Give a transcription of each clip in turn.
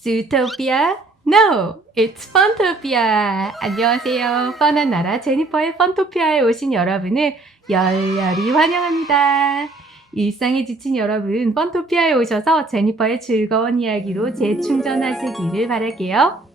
Zootopia? No, it's Funtopia. 안녕하세요. 펀한 나라 제니퍼의 펀토피아에 오신 여러분을 열렬히 환영합니다. 일상에 지친 여러분, 펀토피아에 오셔서 제니퍼의 즐거운 이야기로 재충전하시기를 바랄게요.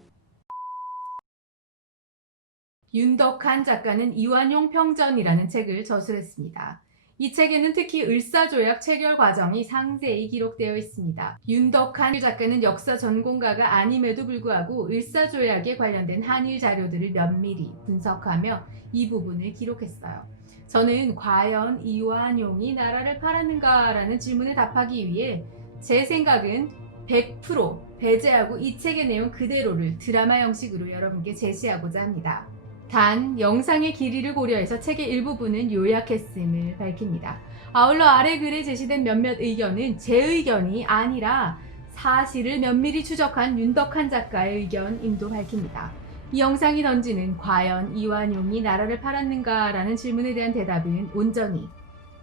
윤덕한 작가는 이완용 평전이라는 책을 저술했습니다. 이 책에는 특히 을사조약 체결 과정이 상세히 기록되어 있습니다. 윤덕한 작가는 역사 전공가가 아님에도 불구하고 을사조약에 관련된 한일 자료들을 면밀히 분석하며 이 부분을 기록했어요. 저는 과연 이완용이 나라를 팔았는가라는 질문에 답하기 위해 제 생각은 100% 배제하고 이 책의 내용 그대로를 드라마 형식으로 여러분께 제시하고자 합니다. 단, 영상의 길이를 고려해서 책의 일부분은 요약했음을 밝힙니다. 아울러 아래 글에 제시된 몇몇 의견은 제 의견이 아니라 사실을 면밀히 추적한 윤덕한 작가의 의견임도 밝힙니다. 이 영상이 던지는 과연 이완용이 나라를 팔았는가라는 질문에 대한 대답은 온전히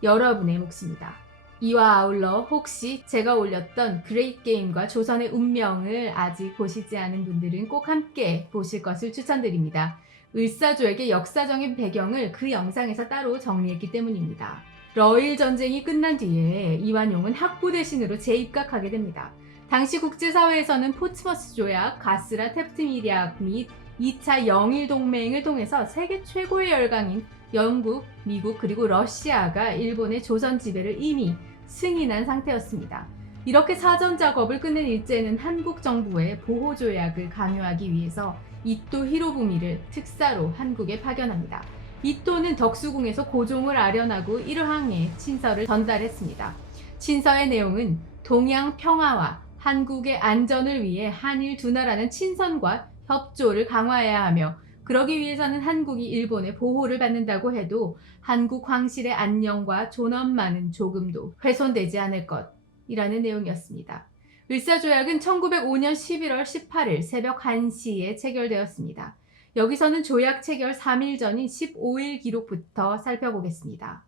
여러분의 몫입니다. 이와 아울러 혹시 제가 올렸던 그레이트 게임과 조선의 운명을 아직 보시지 않은 분들은 꼭 함께 보실 것을 추천드립니다. 을사조약의 역사적인 배경을 그 영상에서 따로 정리했기 때문입니다. 러일 전쟁이 끝난 뒤에 이완용은 학부 대신으로 재입각하게 됩니다. 당시 국제사회에서는 포츠머스 조약, 가스라 탭트 미략 및 2차 영일 동맹을 통해서 세계 최고의 열강인 영국, 미국 그리고 러시아가 일본의 조선 지배를 이미 승인한 상태였습니다. 이렇게 사전 작업을 끝낸 일제는 한국 정부의 보호조약을 강요하기 위해서 이토 히로부미를 특사로 한국에 파견합니다. 이토는 덕수궁에서 고종을 아련하고 이를 향해 친서를 전달했습니다. 친서의 내용은 동양 평화와 한국의 안전을 위해 한일 두 나라는 친선과 협조를 강화해야 하며 그러기 위해서는 한국이 일본의 보호를 받는다고 해도 한국皇室의 안녕과 존엄만은 조금도 훼손되지 않을 것이라는 내용이었습니다. 을사조약은 1905년 11월 18일 새벽 1시에 체결되었습니다. 여기서는 조약 체결 3일 전인 15일 기록부터 살펴보겠습니다.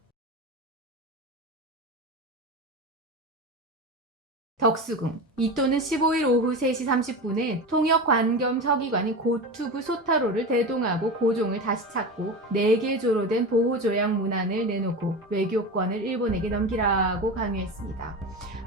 덕수궁. 이토는 15일 오후 3시 30분에 통역관 겸 서기관인 고투부 소타로를 대동하고 고종을 다시 찾고 4개 조로된 보호조약 문안을 내놓고 외교권을 일본에게 넘기라고 강요했습니다.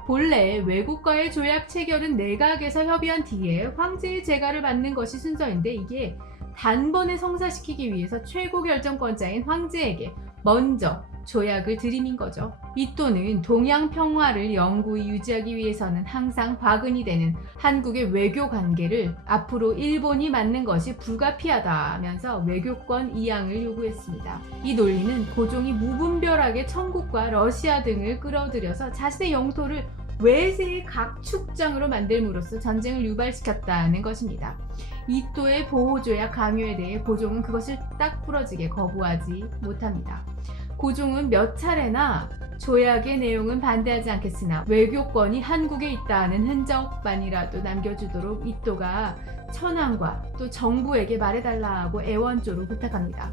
본래 외국과의 조약 체결은 내각에서 협의한 뒤에 황제의 재가를 받는 것이 순서인데 이게 단번에 성사시키기 위해서 최고 결정권자인 황제에게 먼저 조약을 들이민 거죠. 이토는 동양 평화를 영구히 유지하기 위해서는 항상 화근이 되는 한국의 외교 관계를 앞으로 일본이 맡는 것이 불가피하다면서 외교권 이양을 요구했습니다. 이 논리는 고종이 무분별하게 천국과 러시아 등을 끌어들여서 자신의 영토를 외세의 각축장으로 만들므로써 전쟁을 유발시켰다는 것입니다. 이토의 보호조약 강요에 대해 고종은 그것을 딱 부러지게 거부하지 못합니다. 고종은 몇 차례나 조약의 내용은 반대하지 않겠으나 외교권이 한국에 있다는 흔적만이라도 남겨주도록 이토가 천황과 또 정부에게 말해달라고 애원조로 부탁합니다.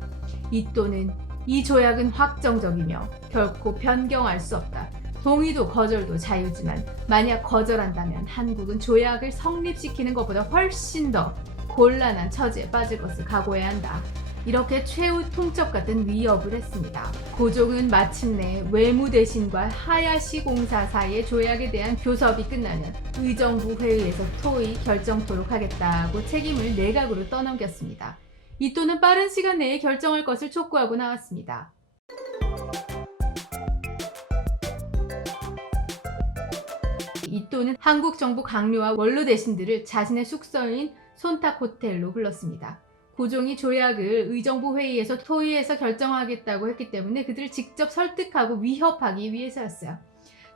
이토는 이 조약은 확정적이며 결코 변경할 수 없다. 동의도 거절도 자유지만 만약 거절한다면 한국은 조약을 성립시키는 것보다 훨씬 더 곤란한 처지에 빠질 것을 각오해야 한다. 이렇게 최후 통첩 같은 위협을 했습니다. 고종은 마침내 외무대신과 하야시 공사 사이의 조약에 대한 교섭이 끝나면 의정부 회의에서 토의 결정토록 하겠다고 책임을 내각으로 떠넘겼습니다. 이토는 빠른 시간 내에 결정할 것을 촉구하고 나왔습니다. 이토는 한국 정부 강요와 원로 대신들을 자신의 숙소인 손탁 호텔로 불렀습니다. 고종이 조약을 의정부 회의에서 토의해서 결정하겠다고 했기 때문에 그들을 직접 설득하고 위협하기 위해서였어요.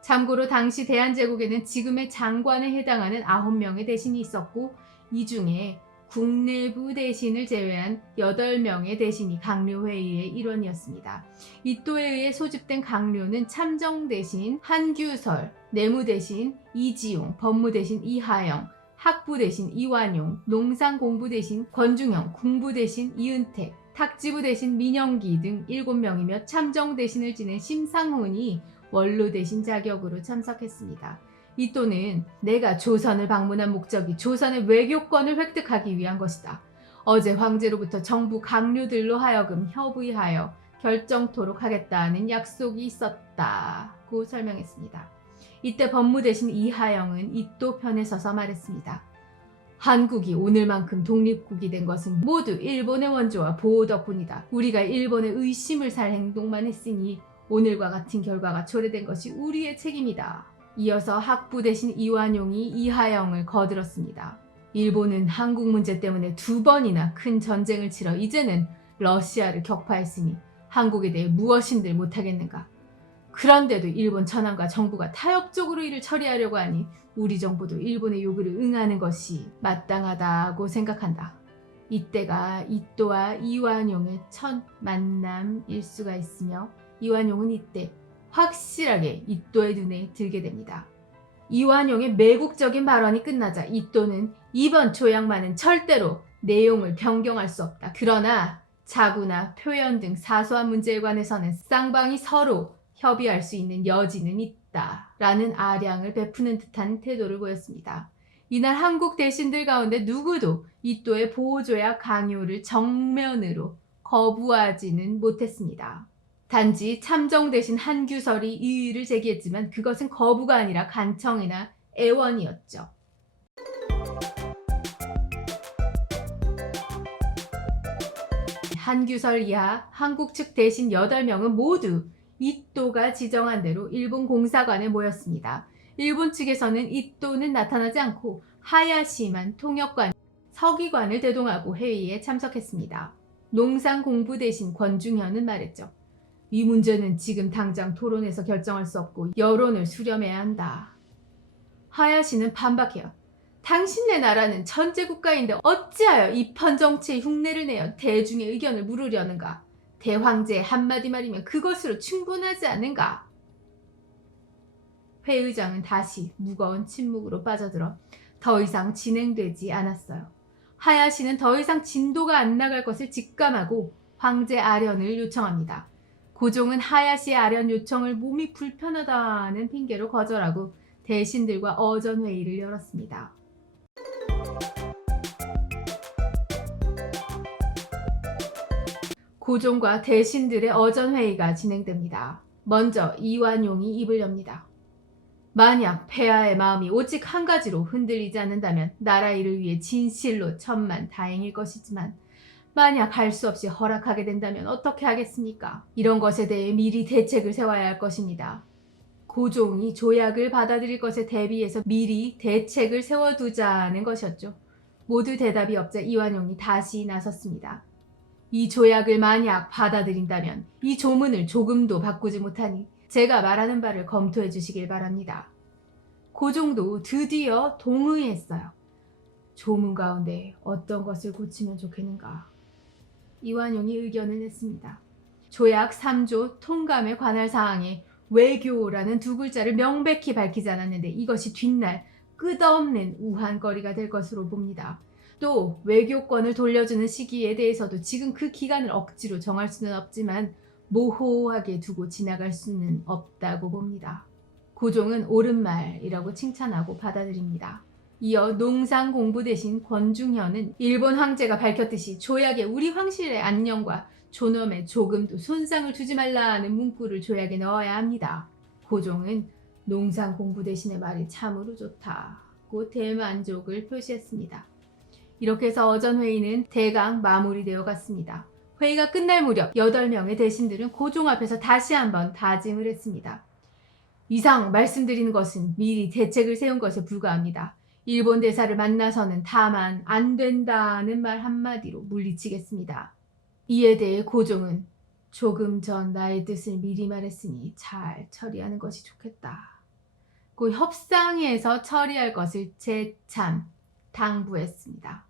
참고로 당시 대한제국에는 지금의 장관에 해당하는 9명의 대신이 있었고 이 중에 국내부 대신을 제외한 8명의 대신이 강료회의의 일원이었습니다. 이토에 의해 소집된 강료는 참정대신 한규설, 내무대신 이지용, 법무대신 이하영, 학부대신 이완용, 농상공부대신 권중형, 군부대신 이은택, 탁지부대신 민영기 등 7명이며 참정대신을 지낸 심상훈이 원로대신 자격으로 참석했습니다. 이또는 내가 조선을 방문한 목적이 조선의 외교권을 획득하기 위한 것이다. 어제 황제로부터 정부 강료들로 하여금 협의하여 결정토록 하겠다는 약속이 있었다고 설명했습니다. 이때 법무대신 이하영은 이또 편에 서서 말했습니다. 한국이 오늘만큼 독립국이 된 것은 모두 일본의 원조와 보호 덕분이다. 우리가 일본의 의심을 살 행동만 했으니 오늘과 같은 결과가 초래된 것이 우리의 책임이다. 이어서 학부 대신 이완용이 이하영을 거들었습니다. 일본은 한국 문제 때문에 2번이나 큰 전쟁을 치러 이제는 러시아를 격파했으니 한국에 대해 무엇인들 못하겠는가. 그런데도 일본 천황과 정부가 타협적으로 이를 처리하려고 하니 우리 정부도 일본의 요구를 응하는 것이 마땅하다고 생각한다. 이때가 이또와 이완용의 첫 만남일 수가 있으며 이완용은 이때 확실하게 이또의 눈에 들게 됩니다. 이완용의 매국적인 발언이 끝나자 이또는 이번 조약만은 절대로 내용을 변경할 수 없다. 그러나 자구나 표현 등 사소한 문제에 관해서는 쌍방이 서로 협의할 수 있는 여지는 있다. 라는 아량을 베푸는 듯한 태도를 보였습니다. 이날 한국 대신들 가운데 누구도 이또의 보호조약 강요를 정면으로 거부하지는 못했습니다. 단지 참정 대신 한규설이 이의를 제기했지만 그것은 거부가 아니라 간청이나 애원이었죠. 한규설 이하 한국 측 대신 8명은 모두 이또가 지정한 대로 일본 공사관에 모였습니다. 일본 측에서는 이또는 나타나지 않고 하야시만 통역관, 서기관을 대동하고 회의에 참석했습니다. 농상 공부 대신 권중현은 말했죠. 이 문제는 지금 당장 토론에서 결정할 수 없고 여론을 수렴해야 한다. 하야시는 반박해요. 당신네 나라는 천재국가인데 어찌하여 입헌 정치에 흉내를 내어 대중의 의견을 물으려는가? 대황제의 한마디 말이면 그것으로 충분하지 않은가? 회의장은 다시 무거운 침묵으로 빠져들어 더 이상 진행되지 않았어요. 하야시는 더 이상 진도가 안 나갈 것을 직감하고 황제 아련을 요청합니다. 고종은 하야시의 아련 요청을 몸이 불편하다는 핑계로 거절하고 대신들과 어전회의를 열었습니다. 고종과 대신들의 어전회의가 진행됩니다. 먼저 이완용이 입을 엽니다. 만약 폐하의 마음이 오직 한 가지로 흔들리지 않는다면 나라 일을 위해 진실로 천만 다행일 것이지만 만약 할 수 없이 허락하게 된다면 어떻게 하겠습니까? 이런 것에 대해 미리 대책을 세워야 할 것입니다. 고종이 조약을 받아들일 것에 대비해서 미리 대책을 세워두자는 것이었죠. 모두 대답이 없자 이완용이 다시 나섰습니다. 이 조약을 만약 받아들인다면 이 조문을 조금도 바꾸지 못하니 제가 말하는 바를 검토해 주시길 바랍니다. 고종도 드디어 동의했어요. 조문 가운데 어떤 것을 고치면 좋겠는가? 이완용이 의견을 냈습니다. 조약 3조 통감에 관할 사항에 외교라는 2글자를 명백히 밝히지 않았는데 이것이 뒷날 끝없는 우한거리가 될 것으로 봅니다. 또 외교권을 돌려주는 시기에 대해서도 지금 그 기간을 억지로 정할 수는 없지만 모호하게 두고 지나갈 수는 없다고 봅니다. 고종은 옳은 말이라고 칭찬하고 받아들입니다. 이어 농상 공부 대신 권중현은 일본 황제가 밝혔듯이 조약에 우리 황실의 안녕과 존엄에 조금도 손상을 주지 말라는 문구를 조약에 넣어야 합니다. 고종은 농상 공부 대신의 말이 참으로 좋다고 대만족을 표시했습니다. 이렇게 해서 어전회의는 대강 마무리되어 갔습니다. 회의가 끝날 무렵 8명의 대신들은 고종 앞에서 다시 한번 다짐을 했습니다. 이상 말씀드리는 것은 미리 대책을 세운 것에 불과합니다. 일본 대사를 만나서는 다만 안 된다는 말 한마디로 물리치겠습니다. 이에 대해 고종은 조금 전 나의 뜻을 미리 말했으니 잘 처리하는 것이 좋겠다. 그 협상에서 처리할 것을 재참 당부했습니다.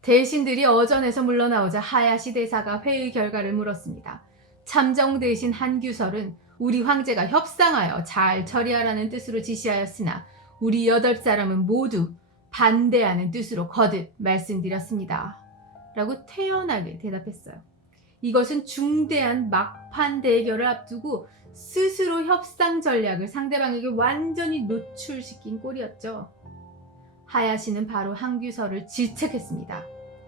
대신들이 어전에서 물러나오자 하야시 대사가 회의 결과를 물었습니다. 참정 대신 한규설은 우리 황제가 협상하여 잘 처리하라는 뜻으로 지시하였으나 우리 8사람은 모두 반대하는 뜻으로 거듭 말씀드렸습니다. 라고 태연하게 대답했어요. 이것은 중대한 막판 대결을 앞두고 스스로 협상 전략을 상대방에게 완전히 노출시킨 꼴이었죠. 하야시는 바로 한규설을 질책했습니다.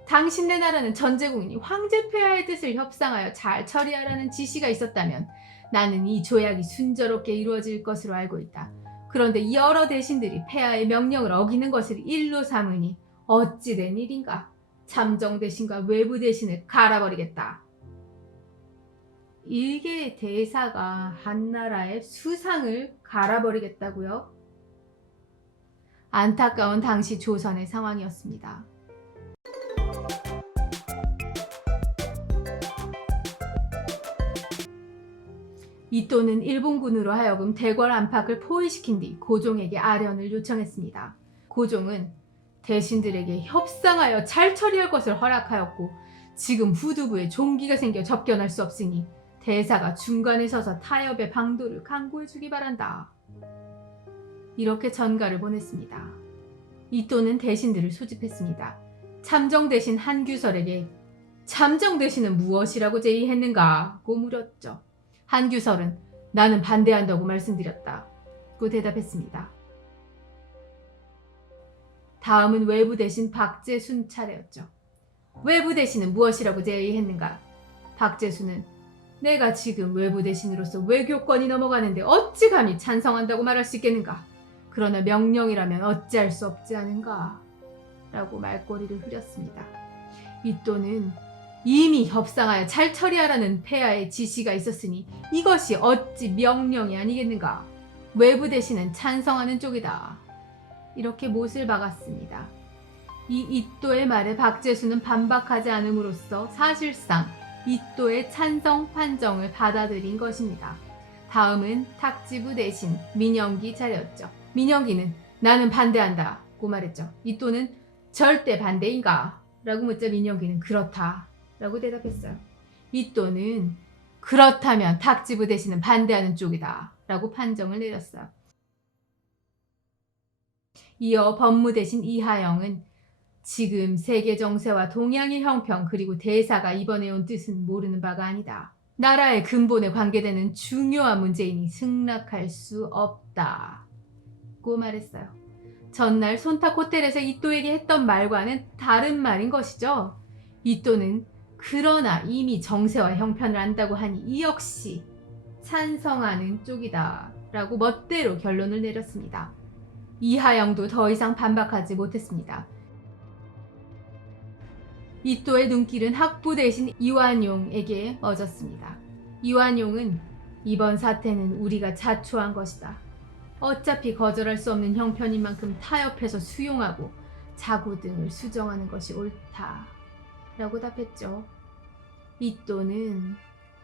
당신네 나라는 전제국이니 황제 폐하의 뜻을 협상하여 잘 처리하라는 지시가 있었다면 나는 이 조약이 순조롭게 이루어질 것으로 알고 있다. 그런데 여러 대신들이 폐하의 명령을 어기는 것을 일로 삼으니 어찌 된 일인가? 참정 대신과 외부 대신을 갈아버리겠다. 일개의 대사가 한 나라의 수상을 갈아버리겠다고요? 안타까운 당시 조선의 상황이었습니다. 이또는 일본군으로 하여금 대궐 안팎을 포위시킨 뒤 고종에게 아련을 요청했습니다. 고종은 대신들에게 협상하여 잘 처리할 것을 허락하였고 지금 후두부에 종기가 생겨 접견할 수 없으니 대사가 중간에 서서 타협의 방도를 강구해주기 바란다. 이렇게 전가를 보냈습니다. 이또는 대신들을 소집했습니다. 참정 대신 한규설에게 참정 대신은 무엇이라고 제의했는가고 물었죠. 한규설은 나는 반대한다고 말씀드렸다고 대답했습니다. 다음은 외부 대신 박제순 차례였죠. 외부 대신은 무엇이라고 제의했는가? 박제순은 내가 지금 외부 대신으로서 외교권이 넘어가는데 어찌 감히 찬성한다고 말할 수 있겠는가? 그러나 명령이라면 어찌할 수 없지 않은가? 라고 말꼬리를 흐렸습니다. 이또는 이미 협상하여 잘 처리하라는 폐하의 지시가 있었으니 이것이 어찌 명령이 아니겠는가? 외부 대신은 찬성하는 쪽이다. 이렇게 못을 박았습니다. 이 이또의 말에 박제수는 반박하지 않음으로써 사실상 이또의 찬성 판정을 받아들인 것입니다. 다음은 탁지부 대신 민영기 차례였죠. 민영기는 나는 반대한다고 말했죠. 이또는 절대 반대인가? 라고 묻자 민영기는 그렇다 라고 대답했어요. 이또는 그렇다면 탁지부 대신은 반대하는 쪽이다 라고 판정을 내렸어요. 이어 법무 대신 이하영은 지금 세계 정세와 동양의 형편 그리고 대사가 이번에 온 뜻은 모르는 바가 아니다. 나라의 근본에 관계되는 중요한 문제이니 승낙할 수 없다 고 말했어요. 전날 손탁 호텔에서 이또에게 했던 말과는 다른 말인 것이죠. 이또는 그러나 이미 정세와 형편을 안다고 하니 이 역시 찬성하는 쪽이다 라고 멋대로 결론을 내렸습니다. 이하영도 더 이상 반박하지 못했습니다. 이또의 눈길은 학부 대신 이완용에게 얹었습니다. 이완용은 이번 사태는 우리가 자초한 것이다. 어차피 거절할 수 없는 형편인 만큼 타협해서 수용하고 자구 등을 수정하는 것이 옳다 라고 답했죠. 이또는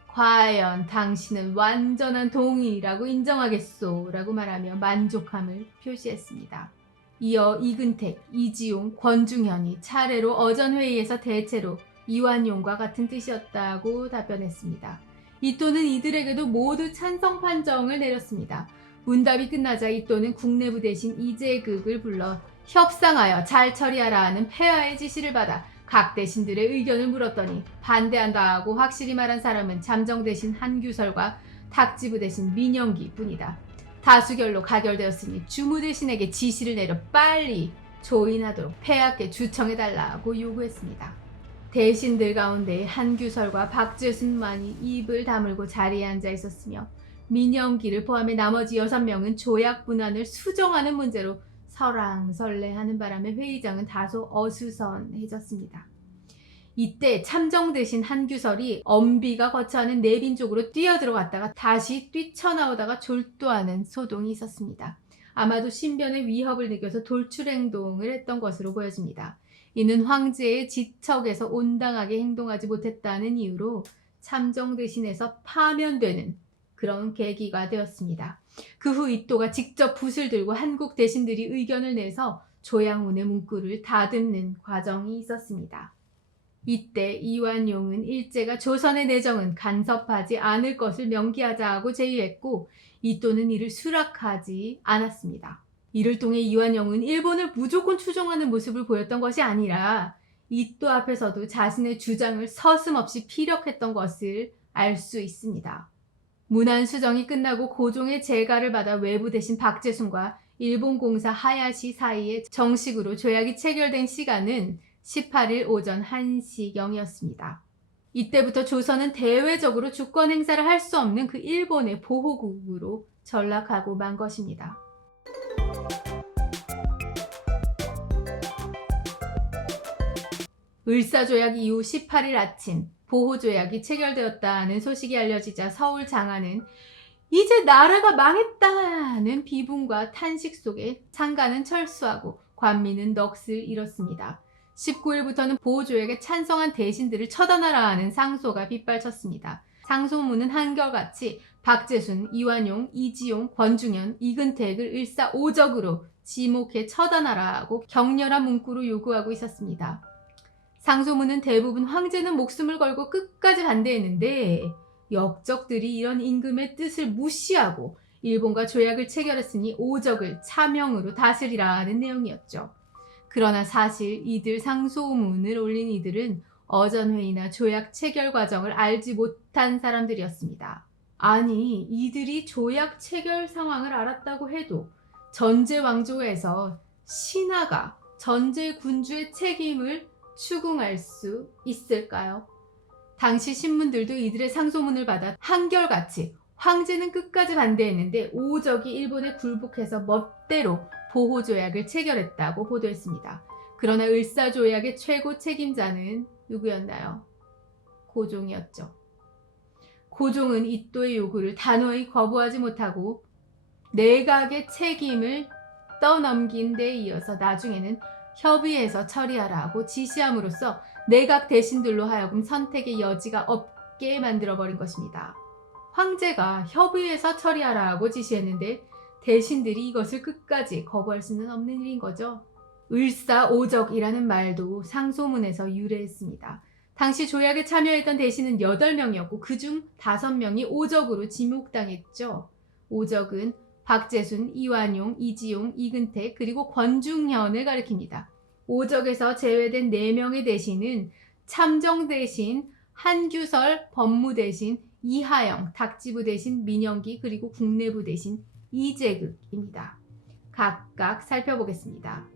과연 당신은 완전한 동의라고 인정하겠소 라고 말하며 만족함을 표시했습니다. 이어 이근택, 이지용, 권중현이 차례로 어전회의에서 대체로 이완용과 같은 뜻이었다고 답변했습니다. 이또는 이들에게도 모두 찬성 판정을 내렸습니다. 문답이 끝나자 이또는 국내부 대신 이재극을 불러 협상하여 잘 처리하라는 폐하의 지시를 받아 각 대신들의 의견을 물었더니 반대한다고 확실히 말한 사람은 잠정 대신 한규설과 탁지부 대신 민영기 뿐이다. 다수결로 가결되었으니 주무 대신에게 지시를 내려 빨리 조인하도록 폐하께 주청해달라고 요구했습니다. 대신들 가운데 한규설과 박제순만이 입을 다물고 자리에 앉아 있었으며 민영기를 포함해 나머지 6명은 조약 분안을 수정하는 문제로 설왕설래하는 바람에 회의장은 다소 어수선해졌습니다. 이때 참정 대신 한규설이 엄비가 거처하는 내빈 쪽으로 뛰어들어갔다가 다시 뛰쳐나오다가 졸도하는 소동이 있었습니다. 아마도 신변의 위협을 느껴서 돌출 행동을 했던 것으로 보여집니다. 이는 황제의 지척에서 온당하게 행동하지 못했다는 이유로 참정 대신에서 파면되는 그런 계기가 되었습니다. 그 후 이또가 직접 붓을 들고 한국 대신들이 의견을 내서 조약문의 문구를 다듬는 과정이 있었습니다. 이때 이완용은 일제가 조선의 내정은 간섭하지 않을 것을 명기하자고 제의했고 이또는 이를 수락하지 않았습니다. 이를 통해 이완용은 일본을 무조건 추종하는 모습을 보였던 것이 아니라 이또 앞에서도 자신의 주장을 서슴없이 피력했던 것을 알 수 있습니다. 문안 수정이 끝나고 고종의 재가를 받아 외부 대신 박재순과 일본 공사 하야시 사이에 정식으로 조약이 체결된 시간은 18일 오전 1시경이었습니다. 이때부터 조선은 대외적으로 주권 행사를 할 수 없는 그 일본의 보호국으로 전락하고 만 것입니다. 을사조약 이후 18일 아침 보호조약이 체결되었다는 소식이 알려지자 서울 장안은 이제 나라가 망했다는 비분과 탄식 속에 창가는 철수하고 관민은 넋을 잃었습니다. 19일부터는 보호조약에 찬성한 대신들을 처단하라는 상소가 빗발쳤습니다. 상소문은 한결같이 박재순, 이완용, 이지용, 권중현, 이근택을 일사오적으로 지목해 처단하라고 격렬한 문구로 요구하고 있었습니다. 상소문은 대부분 황제는 목숨을 걸고 끝까지 반대했는데 역적들이 이런 임금의 뜻을 무시하고 일본과 조약을 체결했으니 오적을 차명으로 다스리라는 내용이었죠. 그러나 사실 이들 상소문을 올린 이들은 어전회의나 조약 체결 과정을 알지 못한 사람들이었습니다. 아니, 이들이 조약 체결 상황을 알았다고 해도 전제왕조에서 신하가 전제 군주의 책임을 추궁할 수 있을까요? 당시 신문들도 이들의 상소문을 받아 한결같이 황제는 끝까지 반대했는데 오적이 일본에 굴복해서 멋대로 보호조약을 체결했다고 보도했습니다. 그러나 을사조약의 최고 책임자는 누구였나요? 고종이었죠. 고종은 이또의 요구를 단호히 거부하지 못하고 내각의 책임을 떠넘긴 데 이어서 나중에는 협의해서 처리하라고 지시함으로써 내각 대신들로 하여금 선택의 여지가 없게 만들어버린 것입니다. 황제가 협의해서 처리하라고 지시했는데 대신들이 이것을 끝까지 거부할 수는 없는 일인 거죠. 을사오적이라는 말도 상소문에서 유래했습니다. 당시 조약에 참여했던 대신은 8명이었고 그중 5명이 오적으로 지목당했죠. 오적은 박재순, 이완용, 이지용, 이근택 그리고 권중현을 가리킵니다. 오적에서 제외된 4명의 대신은 참정대신, 한규설, 법무대신, 이하영, 닥지부 대신, 민영기 그리고 국내부 대신 이재극입니다. 각각 살펴보겠습니다.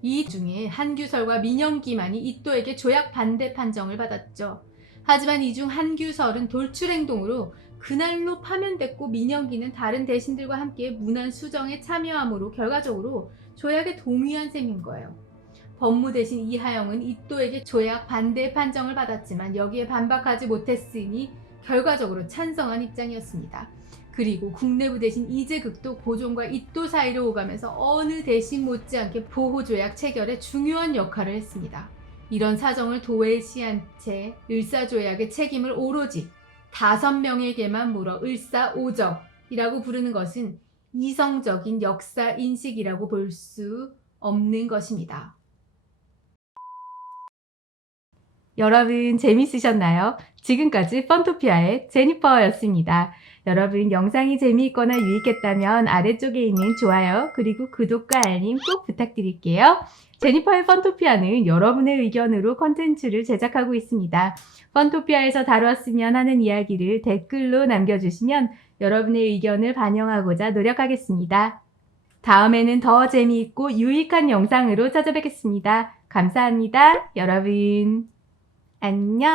이 중에 한규설과 민영기만이 이또에게 조약 반대 판정을 받았죠. 하지만 이 중 한규설은 돌출행동으로 그날로 파면됐고 민영기는 다른 대신들과 함께 문안 수정에 참여함으로 결과적으로 조약에 동의한 셈인 거예요. 법무 대신 이하영은 이또에게 조약 반대 판정을 받았지만 여기에 반박하지 못했으니 결과적으로 찬성한 입장이었습니다. 그리고 국내부 대신 이재극도 고종과 이또 사이를 오가면서 어느 대신 못지않게 보호조약 체결에 중요한 역할을 했습니다. 이런 사정을 도외시한 채 을사조약의 책임을 오로지 5명에게만 물어 을사오적이라고 부르는 것은 이성적인 역사 인식이라고 볼 수 없는 것입니다. 여러분 재밌으셨나요? 지금까지 펀토피아의 제니퍼였습니다. 여러분 영상이 재미있거나 유익했다면 아래쪽에 있는 좋아요 그리고 구독과 알림 꼭 부탁드릴게요. 제니퍼의 펀토피아는 여러분의 의견으로 컨텐츠를 제작하고 있습니다. 펀토피아에서 다루었으면 하는 이야기를 댓글로 남겨주시면 여러분의 의견을 반영하고자 노력하겠습니다. 다음에는 더 재미있고 유익한 영상으로 찾아뵙겠습니다. 감사합니다. 여러분 안녕.